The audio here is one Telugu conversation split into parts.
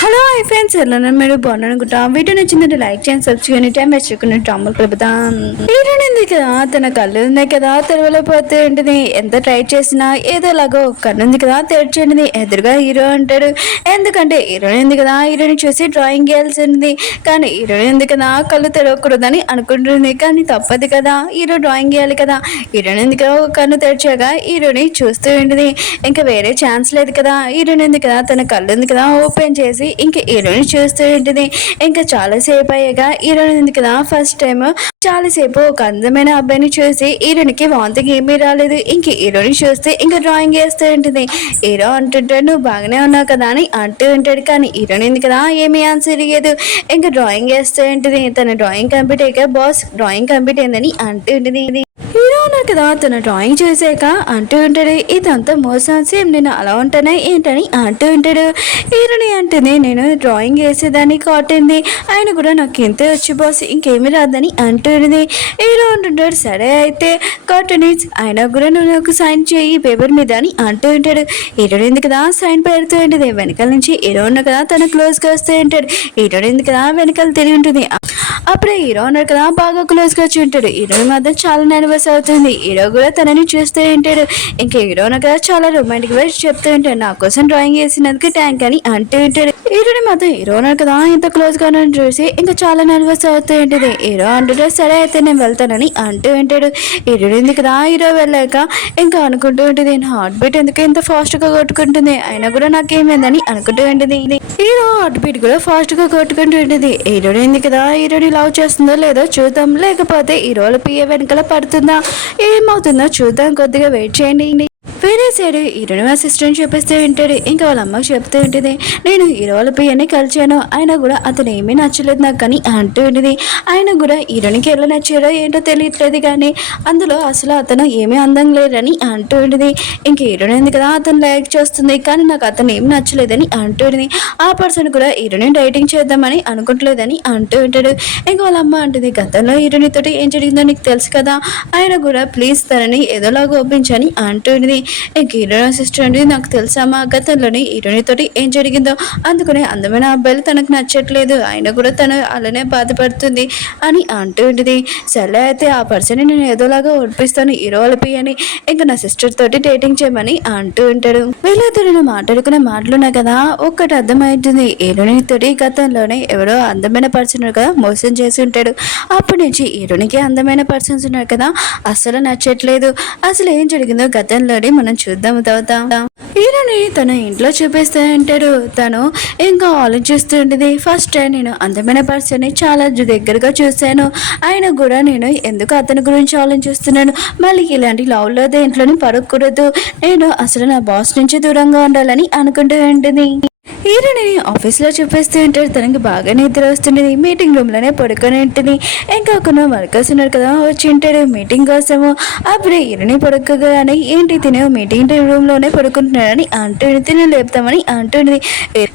హలో హాయ్ ఫ్రెండ్స్ ఎలా మీరు బాగున్నానుకుంటా వీడియో నచ్చిందంటే లైక్ చేయండి సబ్స్క్రైబ్ చేయండి టైం వేస్ట్ చేసుకుని డ్రామాలు కలుపుతాం హీరోయిన్ ఉంది కదా తన కళ్ళు ఉన్నాయి కదా తెరవలేకపోతే ఏంటిది ఎంత ట్రై చేసినా ఏదోలాగో కన్ను ఉంది కదా తెరిచేయండి ఎదురుగా హీరో అంటాడు ఎందుకంటే హీరోయిన్ ఉంది కదా హీరోయిన్ చూసి డ్రాయింగ్ గీయాల్సింది కానీ హీరోయిన్ ఉంది కదా కళ్ళు తెరవకూడదని అనుకుంటుంది కానీ తప్పదు కదా హీరో డ్రాయింగ్ గీయాలి కదా హీరోయిన్ ఉంది కదా కన్ను తెరిచాక హీరోని చూస్తూ ఉంటుంది ఇంకా వేరే ఛాన్స్ లేదు కదా హీరోయిన్ ఉంది కదా తన కళ్ళు ఉంది కదా ఓపెన్ చేసి ఇంకా హీరోయిన్ చూస్తూ ఉంటుంది ఇంకా చాలాసేపు అయ్యాక హీరోయిన్ ఉంది కదా ఫస్ట్ టైం చాలాసేపు ఒక అందమైన అబ్బాయిని చూసి హీరోయిన్కి వాంతికి ఏమీ రాలేదు ఇంక హీరోయిన్ చూస్తే ఇంకా డ్రాయింగ్ వేస్తూ ఉంటుంది హీరో అంటుంటాడు నువ్వు బాగానే ఉన్నావు కదా అని అంటూ ఉంటాడు కానీ హీరోయిన్ ఉంది కదా ఏమీ ఆన్సర్ ఇయ్యదు ఇంకా డ్రాయింగ్ వేస్తూ ఉంటుంది తన డ్రాయింగ్ కంప్లీట్ అయ్యాక బాస్ డ్రాయింగ్ కంప్లీట్ అయిందని అంటూ ఉంటుంది హీరో ఉన్నారు కదా తన డ్రాయింగ్ చూసాక అంటూ ఉంటాడు ఇదంతా మోసం సేమ్ నేను అలా ఉంటానే ఏంటని అంటూ ఉంటాడు హీరోని అంటుంది నేను డ్రాయింగ్ వేసేదాన్ని కాటంది ఆయన కూడా నాకు ఎంతో వచ్చి బాస్ ఇంకేమీ రాదని అంటుంది హీరో అంటుంటాడు సరే అయితే కాటన్ ఆయన కూడా నువ్వు నాకు సైన్ చేయి పేపర్ మీద అని అంటూ ఉంటాడు హీరో ఎందుకు కదా సైన్ పెడుతూ ఉంటుంది వెనకాల నుంచి హీరో ఉన్న కదా తన క్లోజ్గా వస్తూ ఉంటాడు హీరో ఎందుకు కదా వెనకాల తిరిగి ఉంటుంది అప్పుడే హీరో ఉన్నారు కదా బాగా క్లోజ్గా వచ్చి ఉంటాడు హీరో మాత్రం చాలా నర్వస్ అవుతుంది హీరో కూడా తనని చూస్తూ ఉంటాడు ఇంకా హీరో కదా చాలా రొమాంటిక్ గా చెప్తూ ఉంటాడు నా కోసం డ్రాయింగ్ వేసినందుకు థ్యాంక్ అని అంటూ ఉంటాడు హీరోని మాత్రం హీరో ఉన్నారు కదా ఇంత క్లోజ్ గా చూసి ఇంకా చాలా నర్వస్ అవుతూ ఉంటుంది హీరో అంటుంటే సరే అయితే నేను వెళ్తానని అంటూ ఉంటాడు హీరో ఎందుకు కదా హీరో వెళ్ళాక ఇంకా అనుకుంటూ ఉంటుంది నా హార్ట్ బీట్ ఎందుకు ఇంత ఫాస్ట్ గా కొట్టుకుంటుంది అయినా కూడా నాకేమైందని అనుకుంటూ ఉంటుంది హీరో హార్ట్ బీట్ కూడా ఫాస్ట్ గా కొట్టుకుంటూ ఉంటుంది హీరోని ఎందుకు కదా హీరోని లవ్ చేస్తుందో లేదో చూద్దాం లేకపోతే హీరోల పియ్య వెనకాల పడుతుందా ఏమవుతుందో చూద్దాం కొద్దిగా వెయిట్ చేయండి వేరే సైడ్ హీరోని అసిస్టెంట్ చూపిస్తూ ఉంటాడు ఇంకా వాళ్ళ అమ్మకి చెప్తూ ఉంటుంది నేను హీరోల పియ్యని కలిచాను ఆయన కూడా అతను ఏమీ నచ్చలేదు నాకు కానీ అంటూ ఉంటుంది ఆయన కూడా హీరోనికి ఎలా నచ్చారో ఏంటో తెలియట్లేదు కానీ అందులో అసలు అతను ఏమీ అందం లేదని అంటూ ఉంటుంది ఇంక హీరోని ఉంది కదా అతను లైక్ చేస్తుంది కానీ నాకు అతను ఏమి నచ్చలేదని అంటూ ఉంటుంది ఆ పర్సన్ కూడా హీరోని డైటింగ్ చేద్దామని అనుకుంటలేదని అంటూ ఉంటాడు ఇంకా వాళ్ళ అమ్మ అంటుంది గతంలో హీరోని తోటి ఏం జరిగిందో నీకు తెలుసు కదా ఆయన కూడా ప్లీజ్ తనని ఏదోలాగా ఒప్పించని అంటూ ఉంటుంది హీరోయిన్ అసిస్టెంట్ నాకు తెలుసామా గతంలోని హీరోయిన్ తోటి ఏం జరిగిందో అందుకనే అందమైన అబ్బాయిలు తనకు నచ్చట్లేదు ఆయన కూడా తను అలానే బాధపడుతుంది అని అంటూ ఉంటుంది సరే అయితే ఆ పర్సన్ నేను ఏదోలాగా ఓడిపిస్తాను హీరో వాళ్ళపి అని ఇంకా నా సిస్టర్ తోటి డేటింగ్ చేయమని అంటూ ఉంటాడు వీళ్ళతో నేను మాట్లాడుకునే మాటలున్నా కదా ఒక్కటి అర్థమవుతుంది హీరోయిన్ తోటి గతంలోనే ఎవరో అందమైన పర్సన్ కదా మోసం చేసి ఉంటాడు అప్పటి నుంచి హీరోనికి అందమైన పర్సన్స్ ఉన్నారు కదా అసలు నచ్చట్లేదు అసలు ఏం జరిగిందో గతంలోనే మనం చూద్దాం తర్వాత హీరోని తన ఇంట్లో చూపిస్తూ ఉంటాడు తను ఇంకా ఆలోచిస్తూ ఉంటుంది ఫస్ట్ టైం నేను అందమైన పర్సన్ ని చాలా దగ్గరగా చూశాను ఆయన కూడా నేను ఎందుకు అతని గురించి ఆలోచిస్తున్నాను మళ్ళీ ఇలాంటి లవ్ లో దేంట్లోని పడకూడదు నేను అసలు నా బాస్ నుంచి దూరంగా ఉండాలని అనుకుంటూ ఉంటుంది హీరోని ఆఫీస్లో చూపిస్తూ ఉంటాడు తనకి బాగా నిద్ర వస్తుండేది మీటింగ్ రూమ్లోనే పడుకొని ఉంటుంది ఇంకా కొన్ని వర్కర్స్ ఉన్నారు కదా వచ్చి ఉంటాడు మీటింగ్ కోసము అప్పుడే హీరోని పడుకోగానే ఏంటి తినే మీటింగ్ రూమ్లోనే పడుకుంటున్నాడని అంటుంది తిని లేపుతామని అంటుంది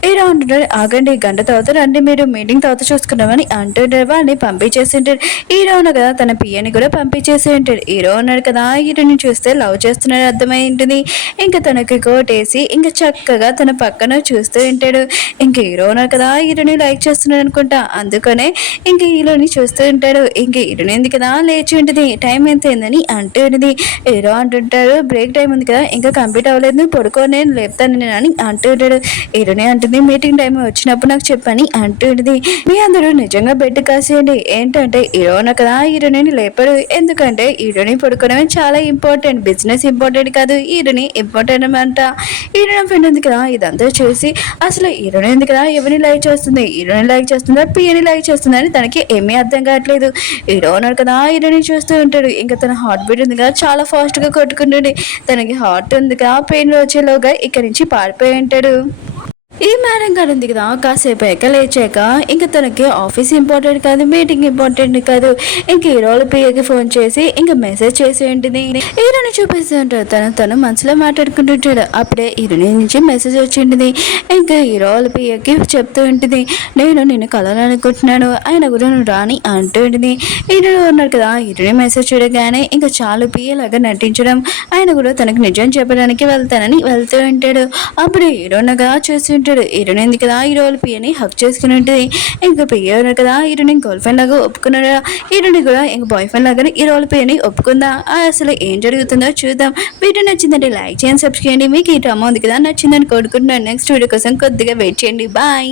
హీరో అంటున్నాడు ఆగండి గంట తర్వాత రండి మీరు మీటింగ్ తర్వాత చూసుకున్నామని అంటుంటాడు వాళ్ళని పంపించేసి ఉంటాడు హీరో ఉన్న కదా తన పియ్యని కూడా పంపించేసి ఉంటాడు హీరో ఉన్నాడు కదా హీరోని చూస్తే లవ్ చేస్తున్నాడు అర్థమై ఉంటుంది ఇంకా తనకి కోటేసి ఇంకా చక్కగా తన పక్కన చూస్తూ ఉంటాడు ఇంక హీరో ఉన్నారు కదా హీరోని లైక్ చేస్తున్నాడు అనుకుంటా అందుకనే ఇంక హీరోని చూస్తూ ఉంటాడు ఇంక హీరోని ఉంది కదా లేచి ఉంటుంది టైం ఎంత అయిందని అంటూ ఉంటుంది హీరో అంటుంటాడు బ్రేక్ టైం ఉంది కదా ఇంకా కంప్లీట్ అవ్వలేదు నువ్వు పడుకో నేను లేపుతాను నేను అని అంటూ ఉంటాడు హీరోని అంటుంది మీటింగ్ టైం వచ్చినప్పుడు నాకు చెప్పని అంటూ ఉంటుంది మీ అందరూ నిజంగా బెడ్ కాసేయండి ఏంటంటే హీరో ఉన్నారు కదా హీరోని లేపడు ఎందుకంటే హీరోని పడుకోవడమే చాలా ఇంపార్టెంట్ బిజినెస్ ఇంపార్టెంట్ కాదు హీరోని ఇంపార్టెంట్ అనమాట హీరోయిన్ ఫ్రెండ్ ఉంది కదా ఇదంతా చూసి అసలు హీరోయిన్ ఉంది కదా ఎవరిని లైక్ చేస్తుంది హీరోయిన్ లైక్ చేస్తుందా పియని లైక్ చేస్తుందా అని తనకి ఏమీ అర్థం కావట్లేదు హీరో ఉన్నారు కదా హీరోయిన్ చూస్తూ ఉంటాడు ఇంకా తన హార్ట్ బీట్ ఉంది కదా చాలా ఫాస్ట్ గా కొట్టుకుంటుంది తనకి హార్ట్ ఉంది కదా పెయిన్ వచ్చేలోగా ఇక్కడి నుంచి పారిపోయి ఉంటాడు ఈ మేడం గారు ఉంది కదా కాసేపు లేచాక ఇంకా తనకి ఆఫీస్ ఇంపార్టెంట్ కాదు మీటింగ్ ఇంపార్టెంట్ కాదు ఇంక హీరోల పియ్యకి ఫోన్ చేసి ఇంకా మెసేజ్ చేసి ఉంటుంది హీరోని చూపిస్తూ ఉంటాడు తను మనసులో మాట్లాడుకుంటుంటాడు అప్పుడే హీరోని నుంచి మెసేజ్ వచ్చి ఉంటుంది ఇంకా హీరోల పియ్యకి చెప్తూ ఉంటుంది నేను నిన్ను కలవాలనుకుంటున్నాను ఆయన కూడా నువ్వు రాని అంటూ ఉంటుంది హీరో ఉన్నారు కదా హీరోని మెసేజ్ చూడగానే ఇంకా చాలు పియ్యలాగా నటించడం ఆయన కూడా తనకు నిజం చెప్పడానికి వెళ్తానని వెళ్తూ ఉంటాడు అప్పుడు హీరోనగా చూసి ఉంటాడు. హీరోయిన్ ఉంది కదా హీరోలు పియని హక్ చేసుకుని ఉంటుంది. ఇంకా పియ కదా హీరోని గర్ల్ ఫ్రెండ్ లాగా ఒప్పుకున్నాడు. హీరోని కూడా ఇంకా బాయ్ ఫ్రెండ్ లాగానే హీరోల పియని ఒప్పుకుందా. అసలు ఏం జరుగుతుందో చూద్దాం. వీడియో నచ్చిందంటే లైక్ చేయండి, సబ్స్క్రైబ్ చేయండి. మీకు ఈ డ్రామా ఉంది కదా నచ్చిందని కోరుకుంటున్నాను. నెక్స్ట్ వీడియో కోసం కొద్దిగా వెయిట్ చేయండి. బాయ్.